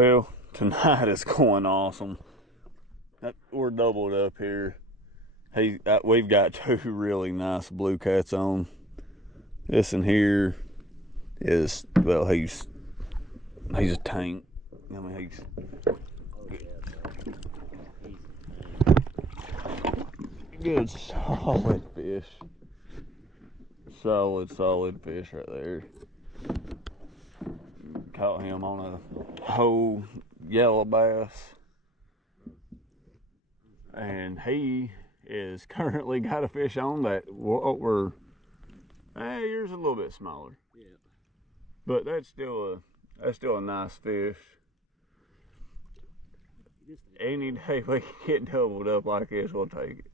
Well, tonight is going awesome. We're doubled up here. We've got two really nice blue cats on. This in here is, well, he's a tank. I mean, he's good, solid fish. Solid fish right there. Caught him on a whole yellow bass. And he is currently got a fish on that yours is a little bit smaller. Yeah. But that's still a nice fish. Any day we can get doubled up like this, we'll take it.